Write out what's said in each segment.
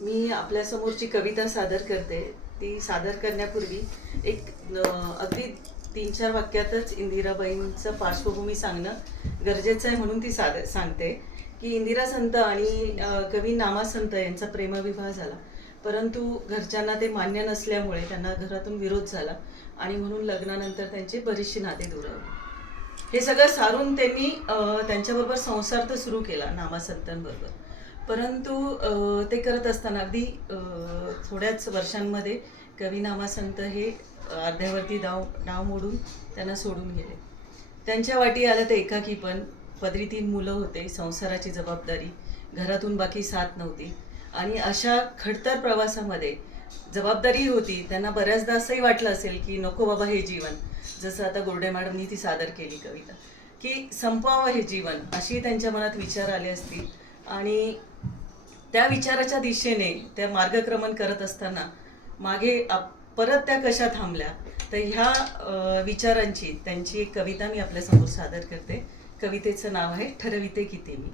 मी आपल्यासमोरची कविता सादर करते. ती सादर करण्यापूर्वी एक अगदी तीन चार वाक्यातच इंदिराबाईंचं पार्श्वभूमी सांगणं गरजेचं आहे म्हणून ती सादर सांगते. की इंदिरा संत आणि कवी नामा संत यांचा प्रेमविवाह झाला. परंतु घरच्यांना ते मान्य नसल्यामुळे त्यांना घरातून विरोध झाला आणि म्हणून लग्नानंतर त्यांची बरेचसे नाते दुरावले हे सगळं सारून त्यांनी त्यांच्याबरोबर संसार तर सुरू केला नामासंतांबरोबर परंतु ते करत असताना अगदी थोड्याच वर्षांमध्ये कवी नामासंत हे अर्ध्यावरती डाव डाव मोडून त्यांना सोडून गेले. त्यांच्या वाटी आलं ते एकाकी पण. पदरी तीन मुलं होते संसाराची जबाबदारी. घरातून बाकी साथ नव्हती. आणि अशा खडतर प्रवासामध्ये जबाबदारी होती. त्यांना बऱ्याचदा असंही वाटलं असेल की नको बाबा हे जीवन. जसं आता गोरडे मॅडमनी ती सादर केली कविता. की संपवावं हे जीवन अशी त्यांच्या मनात विचार आले असतील. आणि त्या विचाराच्या दिशेने त्या मार्गक्रमण करत असताना मागे आप- परत त्या कशा थांबल्या? तर ह्या विचारांची त्यांची एक कविता मी आपल्यासमोर सादर करते. कवितेचं नाव आहे ठरविते किती मी.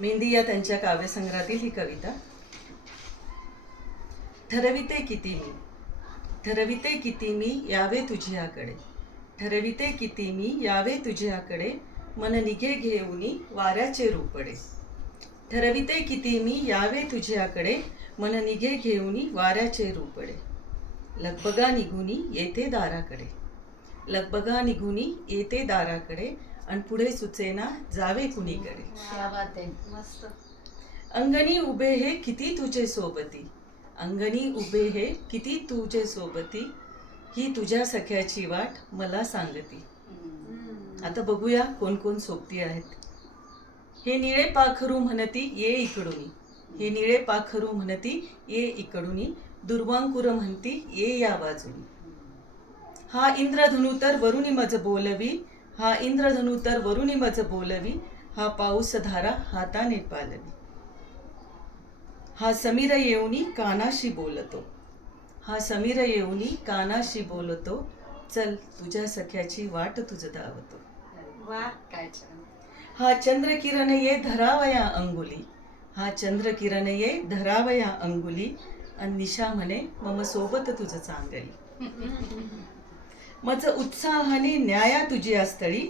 मेहंदी या त्यांच्या काव्यसंग्रहातील ही कविता. ठरविते किती मी. ठरविते किती मी यावे तुझ्याकडे. ठरविते किती मी यावे तुझ्याकडे. मन निघे घेऊनी वाऱ्याचे रूपडे. ठरविते किती मी यावे तुझ्याकडे. मन निघे घेऊनी वाऱ्याचे रूपडे. लगबगा निघुनी येते दाराकडे. लगबगा निघुनी येते दाराकडे आणि पुढे सुचेना जावे कुणीकडे. अंगणी उभे हे किती तुझे सोबती. अंगणी उभे हे किती तुझे सोबती. ही तुझ्या सख्याची वाट मला सांगती. आता बघूया कोण कोण सोबती आहेत. हे निळे पाखरू म्हणती ये इकडूनी. हे निळे पाखरू म्हणती ये इकडुनी. दुर्वांकुर म्हणती ये या बाजूनी. हा इंद्रधनु तर वरुणी मज बोलवी हा इंद्रधनु तर वरुणी मज बोलवी हा पाऊस धारा हाताने पालवी. हा समीर येऊनी कानाशी बोलतो हा समीर येऊनी कानाशी बोलतो चल तुझ्या सख्याची वाट तुझ धावतो वा काय छान. हा चंद्र किरण ये धरावया अंगुली. हा चंद्र किरण ये धरावया अंगुली. आणि निशा म्हणे मम सोबत तुझं चांगली मज उत्साहाने न्याया तुझी असतळी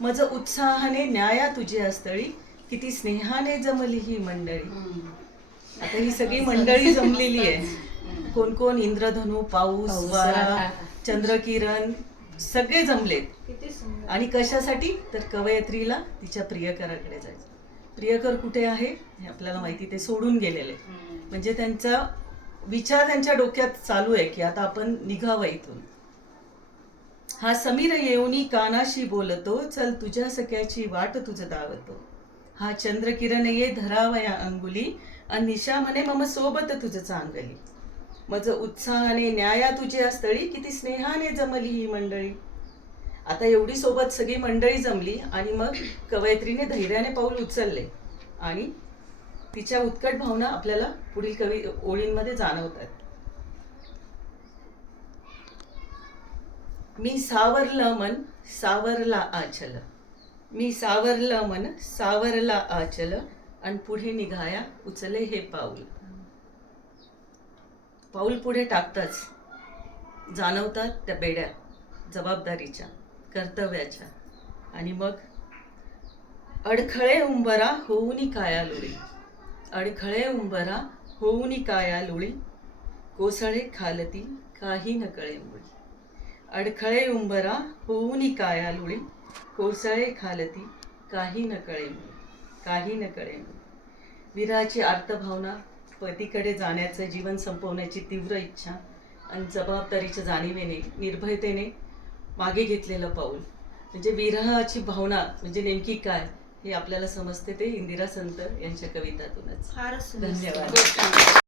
मज उत्साहाने न्याया तुझी असतळी किती स्नेहाने जमली ही मंडळी. आता ही सगळी मंडळी जमलेली आहे. कोण कोण? इंद्रधनु पाऊस वारा. चंद्रकिरण सगळे जमलेत. आणि कशासाठी? तर कवयत्रीला तिच्या प्रियकराकडे जायचं. प्रियकर कुठे आहे हे आपल्याला माहिती ते सोडून गेलेले म्हणजे त्यांचा विचार त्यांच्या डोक्यात चालू आहे की आता आपण निघावं इथून. हा समीर येऊनी कानाशी बोलतो चल तुझ्या सख्याची वाट तुझं दावतो. हा चंद्रकिरण ये धरावया अंगुली आणि निशा म्हणे मम सोबत तुझं चांगली मज उत्साहाने न्याया तुझी स्थळी किती स्नेहाने जमली ही मंडळी. आता एवढी सोबत सगळी मंडळी जमली आणि मग कवयत्रीने धैर्याने पाऊल उचलले. आणि तिच्या उत्कट भावना आपल्याला पुढील कवी ओळींमध्ये जाणवतात. मी सावरलं मन सावरला आचल. मी सावरलं मन सावरला आचल. आणि पुढे निघाया उचले हे पाऊल. पाऊल पुढे टाकताच जाणवतात त्या बेड्या जबाबदारीच्या कर्तव्याच्या. आणि मग अडखळे उंबरा होऊनी काया लोळी अडखळे उंबरा होऊनी काया लोळी कोसळे खालती काही न कळे मुळी. अडखळे उंबरा होऊनी काया लोळी कोसळे खालती काही न कळे मुळी. काही न कळे मुळी. विराची आर्तभावना पतीकडे जाण्याचं जीवन संपवण्याची तीव्र इच्छा आणि जबाबदारीच्या जाणीवेने निर्भयतेने मागे घेतलेलं पाऊल. म्हणजे विरहाची भावना म्हणजे नेमकी काय हे आपल्याला समजते ते इंदिरा संत यांच्या कवितातूनच. धन्यवाद.